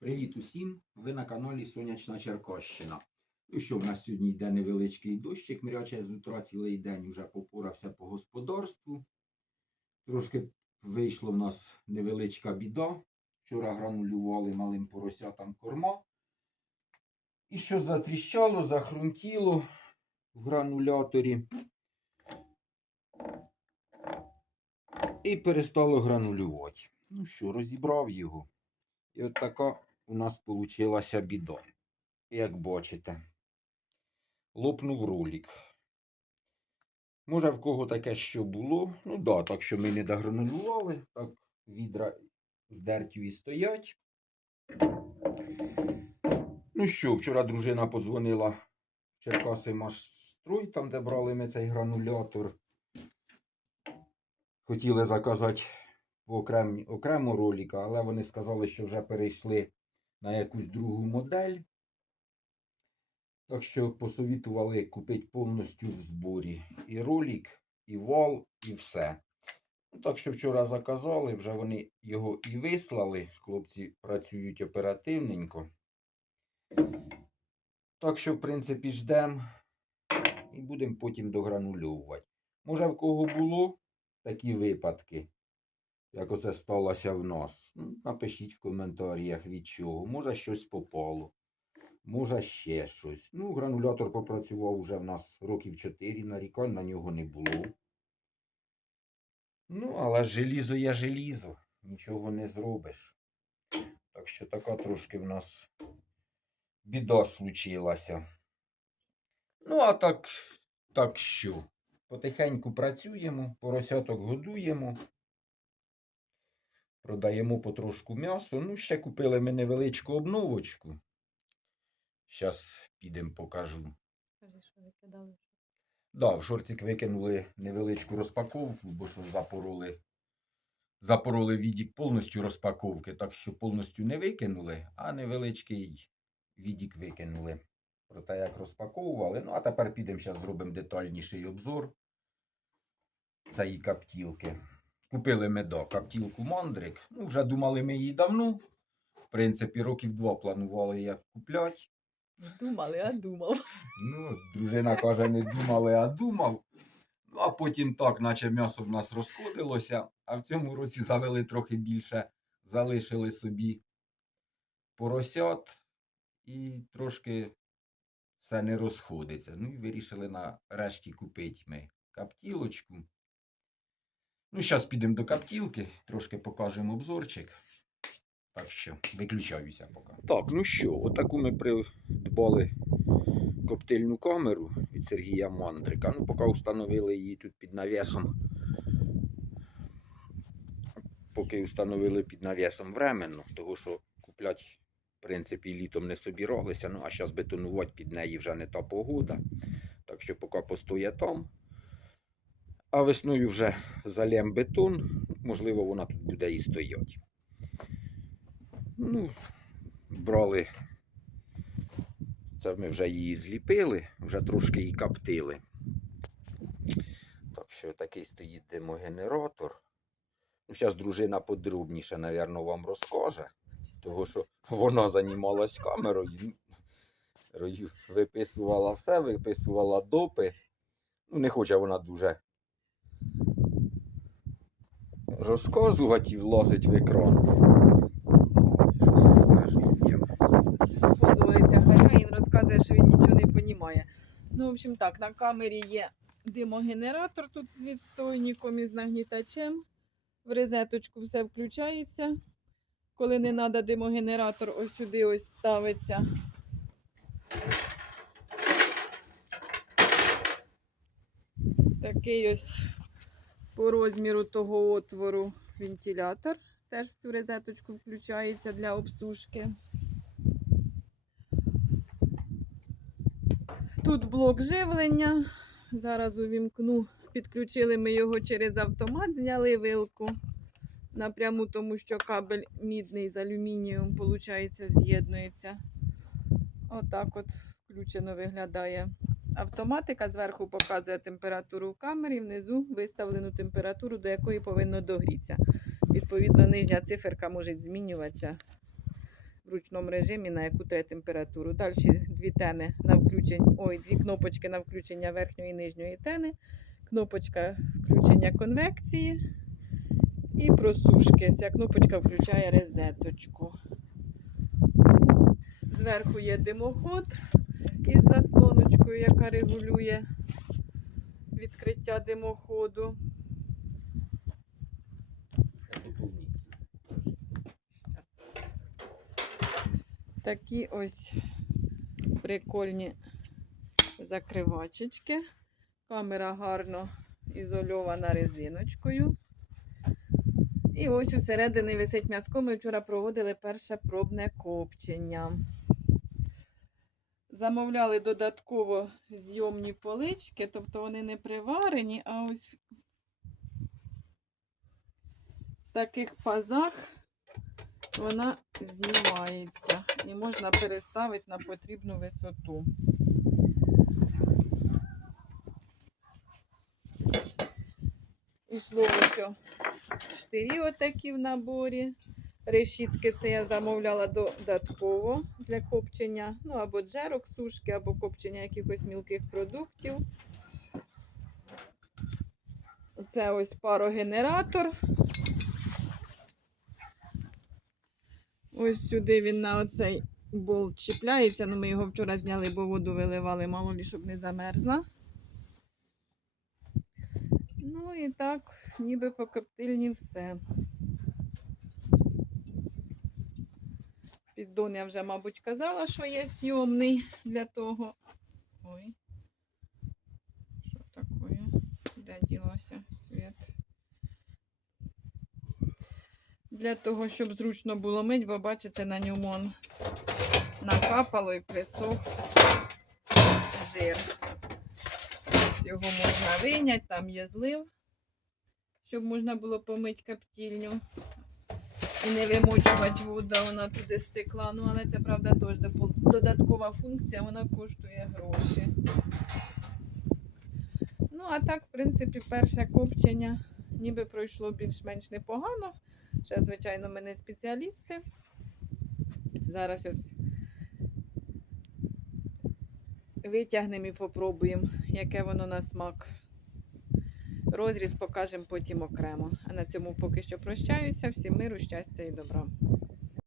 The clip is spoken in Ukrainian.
Привіт усім! Ви на каналі Сонячна Черкащина. Ну що, в нас сьогодні йде невеличкий дощик, мряче з утра цілий день вже попорався по господарству. Трошки вийшло в нас невеличка біда. Вчора гранулювали малим поросятам корма. І що затріщало, захрунтіло в грануляторі. І перестало гранулювати. Ну що, розібрав його. І от така у нас получилася біда. Як бачите, лопнув ролик. Може, в кого таке що було. Ну да, так що ми не догранулювали, так відра здертю і стоять. Ну що, вчора дружина подзвонила в Черкаси Машстрой, там, де брали ми цей гранулятор. Хотіли заказати окрем, окремо ролика, але вони сказали, що вже перейшли на якусь другу модель. Так що посовітували купити повністю в зборі. І ролик, і вал, і все. Ну, так що вчора заказали, вже вони його і вислали. Хлопці працюють оперативненько. Так що, в принципі, ждемо і будемо потім догранульовувати. Може, в кого було такі випадки, як оце сталося в нас. Ну, Напишіть в коментарях від чого. Може щось попало. Може ще щось. Ну, гранулятор попрацював уже в нас років 4, нарікань на нього не було. Ну, але желізо є желізо, нічого не зробиш. Так що така трошки в нас біда случилася. Ну, а так, так що? Потихеньку працюємо, поросяток годуємо. Продаємо потрошку м'ясо. Ну, ще купили ми невеличку обновочку. Зараз підемо покажу. Скажи, що викидали. Да, в шорцик викинули невеличку розпаковку, бо що запороли, запороли відік повністю розпаковки, так що повністю не викинули, а невеличкий відік викинули. Про те, як розпаковували. Ну, а тепер підемо зараз зробимо детальніший обзор цієї каптілки. Купили ми да, каптілку мандрик. Ну, вже думали ми її давно. В принципі, років два планували як купляти. Думали, а думав. Ну, дружина каже, не думали, а думав. Ну, а потім так, наче м'ясо в нас розходилося, а в цьому році завели трохи більше, залишили собі поросят і трошки все не розходиться. Ну і вирішили нарешті купити ми каптілочку. Ну, зараз підемо до каптілки, трошки покажемо обзорчик. Так що, виключаюся поки. Так, ну що, отаку ми придбали коптильну камеру від Сергія Мандрика. Ну, поки встановили її тут під навісом. Поки встановили під навісом временно, того що купляти, в принципі, літом не собиралися. Ну, а зараз бетонувати під неї вже не та погода. Так що поки постоє там. А весною вже залєм бетон, можливо, вона тут буде і стояти. Ну, брали. Це ми вже її зліпили, вже трошки її каптили. Так що такий стоїть димогенератор. Ну, зараз дружина подробніше, напевно, вам розкаже. Того, що вона займалась камерою, виписувала все, виписувала допи. Ну, не хоче вона дуже розказувати і влазить в екран. Щось розкажіть їм. Позориться хазяїн, розказує, що він нічого не розуміє. Ну, в общем так, на камері є димогенератор тут з відстойником і з нагнітачем. В розеточку все включається. Коли не треба димогенератор, ось сюди ось ставиться. Такий ось по розміру того отвору вентилятор. Теж в цю розеточку включається для обсушки. Тут блок живлення. Зараз увімкну. Підключили ми його через автомат, зняли вилку напряму, тому що кабель мідний з алюмінієм, виходить, з'єднується. Отак от включено виглядає. Автоматика зверху показує температуру в камері, внизу виставлену температуру, до якої повинно догрітися. Відповідно, нижня циферка може змінюватися в ручному режимі, на яку треба температуру. Далі дві тени на включення, ой, дві кнопочки на включення верхньої і нижньої тени, кнопочка включення конвекції і просушки. Ця кнопочка включає розеточку. Зверху є димоход із заслоночкою, яка регулює відкриття димоходу. Такі ось прикольні закривачечки. Камера гарно ізольована резиночкою. І ось усередині висить м'язко. Ми вчора проводили перше пробне копчення. Замовляли додатково зйомні полички, тобто вони не приварені, а ось в таких пазах вона знімається і можна переставити на потрібну висоту. Ішло ось штирі отакі в наборі. Решітки це я замовляла додатково для копчення. Ну або джерок сушки, або копчення якихось мілких продуктів. Це ось парогенератор. Ось сюди він на оцей болт чіпляється. Ну, ми його вчора зняли, бо воду виливали, мало лі, щоб не замерзла. Ну і так, ніби по коптильні все. Піддон я вже, мабуть, казала, що є зйомний для того. Ой. Що таке? Де ділося світ? Для того, щоб зручно було мить, бо бачите, на ньому он накапало і присох жир. Ось його можна вийняти, там є злив, щоб можна було помити каптільню і не вимочувати воду, вона туди стекла. Ну, але це правда теж додаткова функція, вона коштує гроші. Ну, а так, в принципі, перше копчення ніби пройшло більш-менш непогано. Ще, звичайно, ми не спеціалісти. Зараз ось витягнемо і попробуємо, яке воно на смак. Розріз покажемо потім окремо. А на цьому поки що прощаюся. Всім миру, щастя і добра.